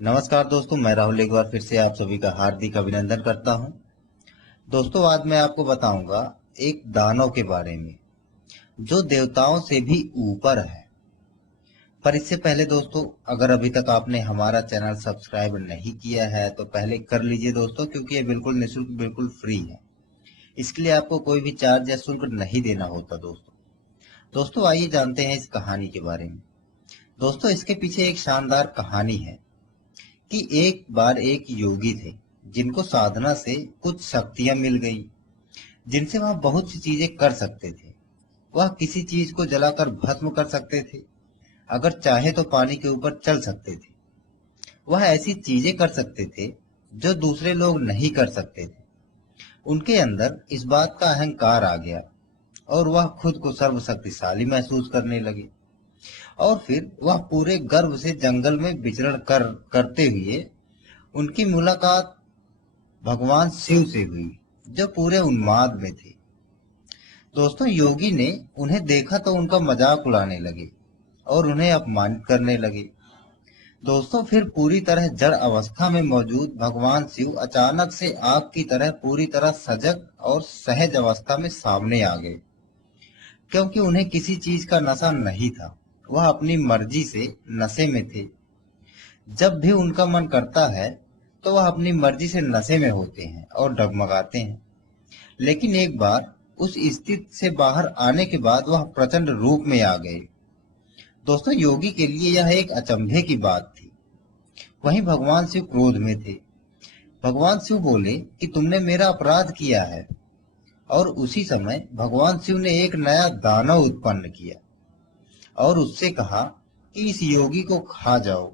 नमस्कार दोस्तों, मैं राहुल एक बार फिर से आप सभी का हार्दिक अभिनंदन करता हूं। दोस्तों, आज मैं आपको बताऊंगा एक दानव के बारे में जो देवताओं से भी ऊपर है। पर इससे पहले दोस्तों, अगर अभी तक आपने हमारा चैनल सब्सक्राइब नहीं किया है तो पहले कर लीजिए दोस्तों, क्योंकि ये बिल्कुल निःशुल्क, बिल्कुल फ्री है। इसके लिए आपको कोई भी चार्ज या शुल्क नहीं देना होता। दोस्तों आइए जानते हैं इस कहानी के बारे में। दोस्तों, इसके पीछे एक शानदार कहानी है कि एक बार एक योगी थे जिनको साधना से कुछ शक्तियां मिल गई, जिनसे वह बहुत सी चीजें कर सकते थे। वह किसी चीज को जलाकर भस्म कर सकते थे, अगर चाहे तो पानी के ऊपर चल सकते थे। वह ऐसी चीजें कर सकते थे जो दूसरे लोग नहीं कर सकते थे। उनके अंदर इस बात का अहंकार आ गया और वह खुद को सर्वशक्तिशाली महसूस करने लगे। और फिर वह पूरे गर्व से जंगल में विचरण करते हुए उनकी मुलाकात भगवान शिव से हुई, जो पूरे उन्माद में थे। दोस्तों, योगी ने उन्हें देखा तो उनका मजाक उड़ाने लगे और उन्हें अपमानित करने लगे। दोस्तों, फिर पूरी तरह जड़ अवस्था में मौजूद भगवान शिव अचानक से आग की तरह पूरी तरह सजग और सहज अवस्था में सामने आ गए। क्योंकि उन्हें किसी चीज का नशा नहीं था, वह अपनी मर्जी से नशे में थे। जब भी उनका मन करता है तो वह अपनी मर्जी से नशे में होते हैं और डगमगाते हैं। लेकिन एक बार उस स्थिति से बाहर आने के बाद वह प्रचंड रूप में आ गए। दोस्तों, योगी के लिए यह एक अचंभे की बात थी। वहीं भगवान शिव क्रोध में थे। भगवान शिव बोले कि तुमने मेरा अपराध किया है। और उसी समय भगवान शिव ने एक नया दानव उत्पन्न किया और उससे कहा कि इस योगी को खा जाओ।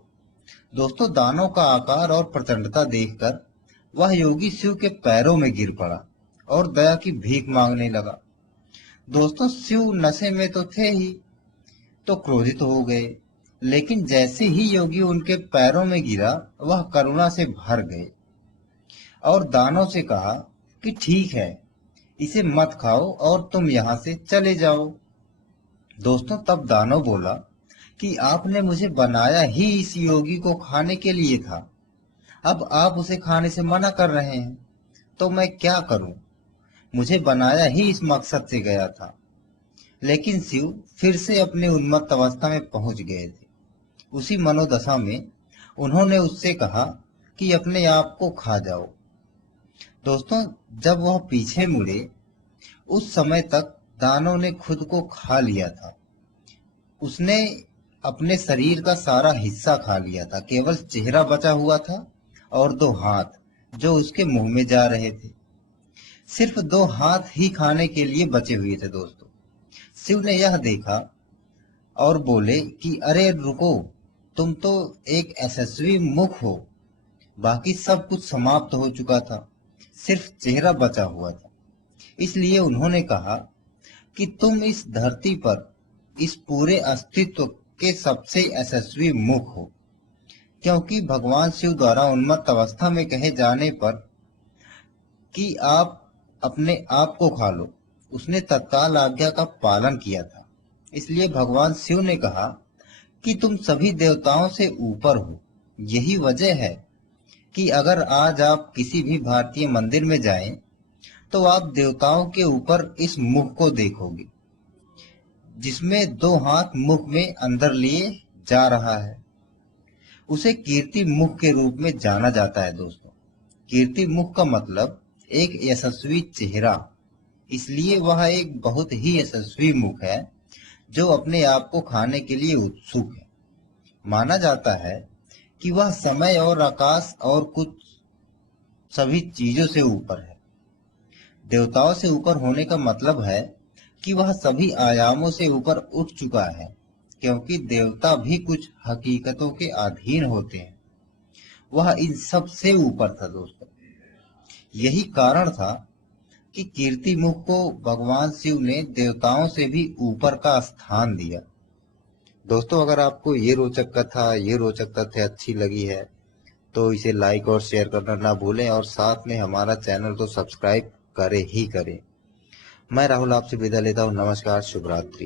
दोस्तों, दानव का आकार और प्रचंडता देखकर वह योगी शिव के पैरों में गिर पड़ा और दया की भीख मांगने लगा। दोस्तों, शिव नशे में तो थे ही, तो क्रोधित हो गए। लेकिन जैसे ही योगी उनके पैरों में गिरा, वह करुणा से भर गए और दानव से कहा कि ठीक है, इसे मत खाओ और तुम यहाँ से चले जाओ। दोस्तों, तब दानव बोला कि आपने मुझे बनाया ही इस योगी को खाने के लिए था। अब आप उसे खाने से मना कर रहे हैं, तो मैं क्या करूं? मुझे बनाया ही इस मकसद से गया था। लेकिन शिव फिर से अपनी उन्मत्त अवस्था में पहुंच गए थे। उसी मनोदशा में उन्होंने उससे कहा कि अपने आप को खा जाओ। दोस्तों, जब वह पीछे मुड़े, उस समय तक दानव ने खुद को खा लिया था। उसने अपने शरीर का सारा हिस्सा खा लिया था, केवल चेहरा बचा हुआ था और दो हाथ जो उसके मुंह में जा रहे थे। सिर्फ दो हाथ ही खाने के लिए बचे हुए थे। दोस्तों, शिव ने यह देखा और बोले कि अरे रुको, तुम तो एक यशस्वी मुख हो। बाकी सब कुछ समाप्त हो चुका था, सिर्फ चेहरा बचा हुआ था। इसलिए उन्होंने कहा कि तुम इस धरती पर इस पूरे अस्तित्व के सबसे यशस्वी मुख हो। क्योंकि भगवान शिव द्वारा उन्मत्त अवस्था में कहे जाने पर कि आप अपने आप को खा लो, उसने तत्काल आज्ञा का पालन किया था। इसलिए भगवान शिव ने कहा कि तुम सभी देवताओं से ऊपर हो। यही वजह है कि अगर आज आप किसी भी भारतीय मंदिर में जाएं, तो आप देवताओं के ऊपर इस मुख को देखोगे, जिसमें दो हाथ मुख में अंदर लिए जा रहा है। उसे कीर्ति मुख के रूप में जाना जाता है। दोस्तों, कीर्ति मुख का मतलब एक यशस्वी चेहरा। इसलिए वह एक बहुत ही यशस्वी मुख है जो अपने आप को खाने के लिए उत्सुक है। माना जाता है कि वह समय और आकाश और कुछ सभी चीजों से ऊपर है। देवताओं से ऊपर होने का मतलब है कि वह सभी आयामों से ऊपर उठ चुका है, क्योंकि देवता भी कुछ हकीकतों के अधीन होते हैं। वह इन सब से ऊपर था। दोस्तों, यही कारण था कि कीर्ति मुख को भगवान शिव ने देवताओं से भी ऊपर का स्थान दिया। दोस्तों, अगर आपको ये रोचक कथा, ये रोचक तथ्य अच्छी लगी है तो इसे लाइक और शेयर करना ना भूलें और साथ में हमारा चैनल तो सब्सक्राइब करें ही करें। मैं राहुल आपसे विदा लेता हूँ। नमस्कार, शुभ रात्रि।